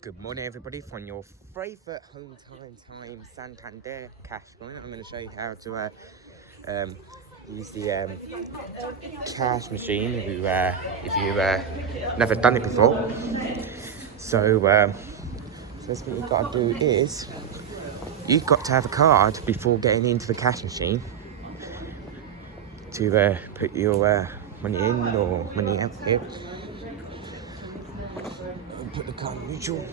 Good morning, everybody, from your favourite home time Santander cash coin. I'm going to show you how to use the cash machine if you've never done it before. So first thing you've got to do is you've got to have a card before getting into the cash machine to put your money in or money out here. Put the card in neutral.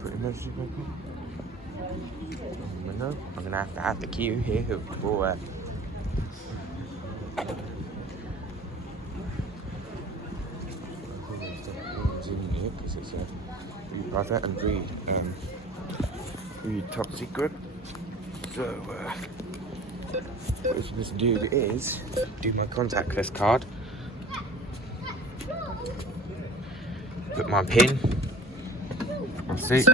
Put the emergency brake on. No, I'm gonna have to add the queue here for because it's pretty private and pretty top secret. So what I'm supposed to do is do my contactless card, put my PIN, my seat.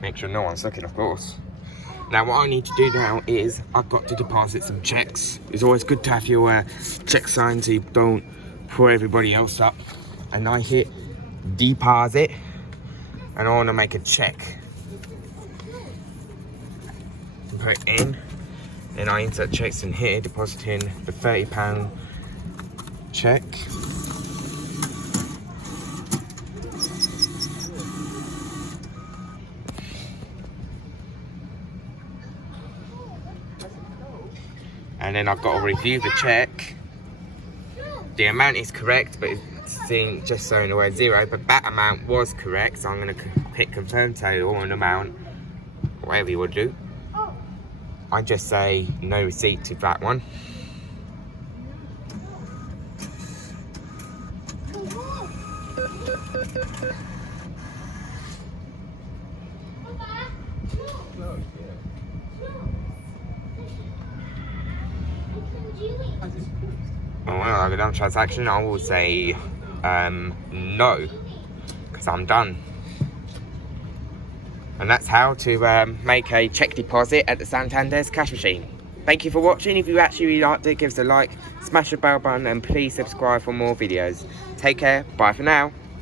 Make sure no one's looking, of course. Now what I need to do now is I've got to deposit some checks. It's always good to have your check signed so you don't pull everybody else up. And I hit deposit and I want to make a check. Put it in. Then I insert checks in here, depositing the £30 check. And then I've got to review the check. The amount is correct, but it's saying just showing the word zero, but that amount was correct, so I'm going to hit confirm total and amount, whatever you would do. I just say no receipt to that one. Well, I've done transaction, I will say no, because I'm done. And that's how to make a check deposit at the Santander's cash machine. Thank you for watching. If you actually really liked it, give us a like, smash the bell button, and please subscribe for more videos. Take care, bye for now.